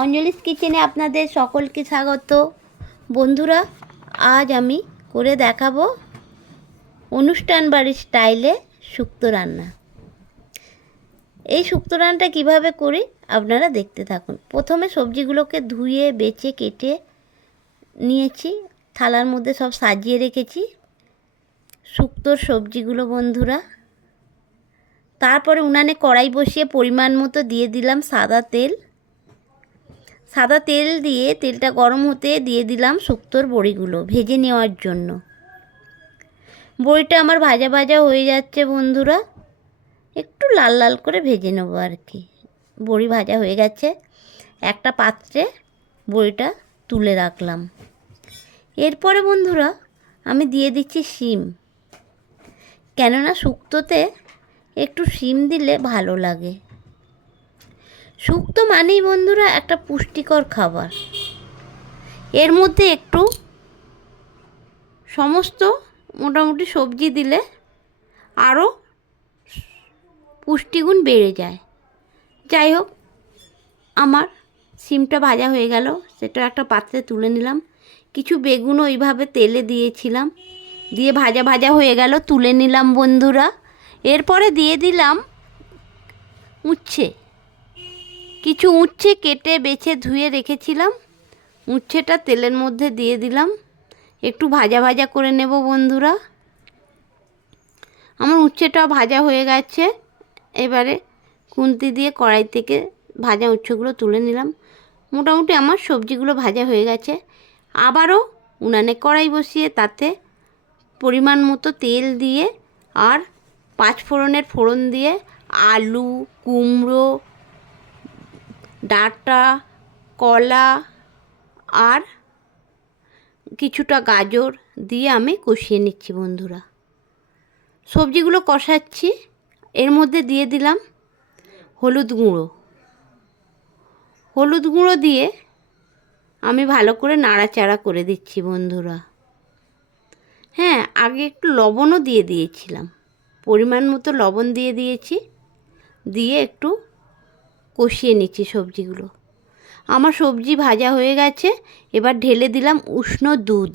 অঞ্জলিস কিচেনে আপনাদের সকলকে স্বাগত। বন্ধুরা, আজ আমি করে দেখাবো অনুষ্ঠান বাড়ির স্টাইলে শুক্তো রান্না। এই শুক্তো রান্নাটা কীভাবে করি আপনারা দেখতে থাকুন। প্রথমে সবজিগুলোকে ধুয়ে বেছে কেটে নিয়েছি, থালার মধ্যে সব সাজিয়ে রেখেছি শুক্তোর সবজিগুলো। বন্ধুরা, তারপরে উনানে কড়াই বসিয়ে পরিমাণ মতো দিয়ে দিলাম সাদা তেল দিয়ে তেলটা গরম হতে দিয়ে দিলাম শুক্তোর বড়িগুলো ভেজে নেওয়ার জন্য। বড়িটা আমার ভাজা ভাজা হয়ে যাচ্ছে বন্ধুরা, একটু লাল লাল করে ভেজে নেবো আর কি। বড়ি ভাজা হয়ে গেছে, একটা পাত্রে বড়িটা তুলে রাখলাম। এরপরে বন্ধুরা আমি দিয়ে দিচ্ছি শিম, কেননা শুক্তোতে একটু শিম দিলে ভালো লাগে। শুক্তো মানেই বন্ধুরা একটা পুষ্টিকর খাবার। এর মধ্যে একটু সমস্ত মোটামুটি সবজি দিলে আরও পুষ্টিগুণ বেড়ে যায়। যাই হোক, আমার শিমটা ভাজা হয়ে গেল, সেটা একটা পাত্রে তুলে নিলাম। কিছু বেগুনও ওইভাবে তেলে দিয়েছিলাম, দিয়ে ভাজা ভাজা হয়ে গেল, তুলে নিলাম বন্ধুরা। এরপরে দিয়ে দিলাম উচ্ছে, কিছু উচ্ছে কেটে বেছে ধুয়ে রেখেছিলাম। উচ্ছেটা তেলের মধ্যে দিয়ে দিলাম, একটু ভাজা ভাজা করে নেব বন্ধুরা। আমার উচ্ছেটা ভাজা হয়ে গেছে, এবারে খুন্তি দিয়ে কড়াই থেকে ভাজা উচ্ছেগুলো তুলে নিলাম। মোটামুটি আমার সবজিগুলো ভাজা হয়ে গেছে। আবারও উনানে কড়াই বসিয়ে তাতে পরিমাণ মতো তেল দিয়ে আর 5 ফোড়নের ফোড়ন দিয়ে আলু, কুমড়ো, ডাঁটা, কলা আর কিছুটা গাজর দিয়ে আমি কষিয়ে নিচ্ছি বন্ধুরা। সবজিগুলো কষাচ্ছি, এর মধ্যে দিয়ে দিলাম হলুদ গুঁড়ো দিয়ে আমি ভালো করে নাড়াচাড়া করে দিচ্ছি বন্ধুরা। হ্যাঁ, আগে একটু লবণও দিয়ে দিয়েছিলাম, পরিমাণ মতো লবণ দিয়ে দিয়েছি, দিয়ে একটু কষিয়ে নিচ্ছি সবজিগুলো। আমার সবজি ভাজা হয়ে গেছে, এবার ঢেলে দিলাম উষ্ণ দুধ।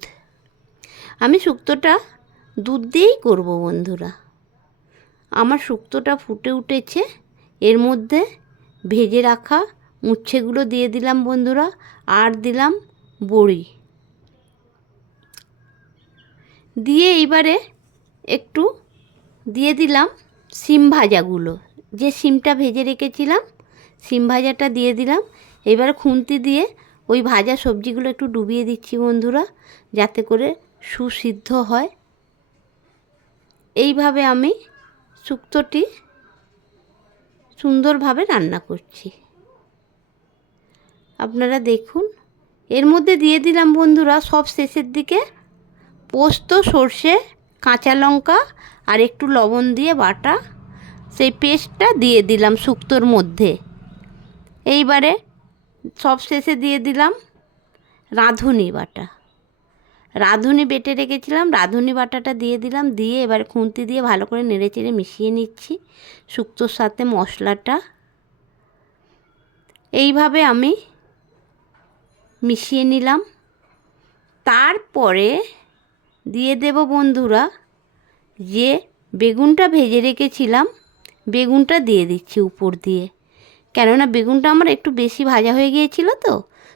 আমি শুক্তোটা দুধ দিয়েই করব বন্ধুরা। আমার শুক্তোটা ফুটে উঠেছে, এর মধ্যে ভেজে রাখা উচ্ছেগুলো দিয়ে দিলাম বন্ধুরা, আর দিলাম বড়ি দিয়ে এইবারে একটু দিয়ে দিলাম শিম ভাজাগুলো, যে শিমটা ভেজে রেখেছিলাম শিম ভাজাটা দিয়ে দিলাম। এবারে খুন্তি দিয়ে ওই ভাজা সবজিগুলো একটু ডুবিয়ে দিচ্ছি বন্ধুরা, যাতে করে সুসিদ্ধ হয়। এইভাবে আমি শুক্তোটি সুন্দরভাবে রান্না করছি, আপনারা দেখুন। এর মধ্যে দিয়ে দিলাম বন্ধুরা সব শেষের দিকে পোস্ত, সর্ষে, কাঁচা লঙ্কা আর একটু লবণ দিয়ে বাটা সেই পেস্টটা দিয়ে দিলাম শুক্তোর মধ্যে। এইবারে সব শেষে দিয়ে দিলাম রাঁধুনি বেটে রেখেছিলাম, রাঁধুনি বাটাটা দিয়ে দিলাম। দিয়ে এবার খুন্তি দিয়ে ভালো করে নেড়েচেড়ে মিশিয়ে নিচ্ছি শুক্তোর সাথে মশলাটা। এইভাবে আমি মিশিয়ে নিলাম। তারপরে দিয়ে দেব বন্ধুরা যে বেগুনটা ভেজে রেখেছিলাম, বেগুনটা দিয়ে দিচ্ছি উপর দিয়ে, কেননা বেগুনটা আমার একটু বেশি ভাজা হয়ে গিয়েছিল তো।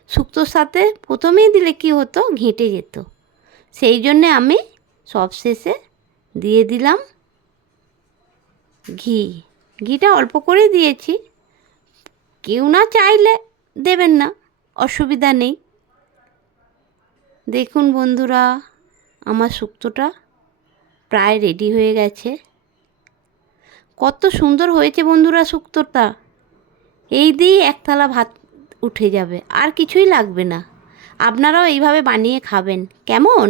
শুক্তোর সাথে প্রথমেই দিলে কি হতো, ঘেঁটে যেত। সেই জন্যে আমি সবশেষে দিয়ে দিলাম ঘিটা অল্প করে দিয়েছি, কেউ না চাইলে দেবেন না, অসুবিধা নেই। দেখুন বন্ধুরা, আমার শুক্তোটা প্রায় রেডি হয়ে গেছে। কত সুন্দর হয়েছে বন্ধুরা শুক্তোটা, এই দিয়েই এক থালা ভাত উঠে যাবে, আর কিছুই লাগবে না। আপনারাও এইভাবে বানিয়ে খাবেন কেমন।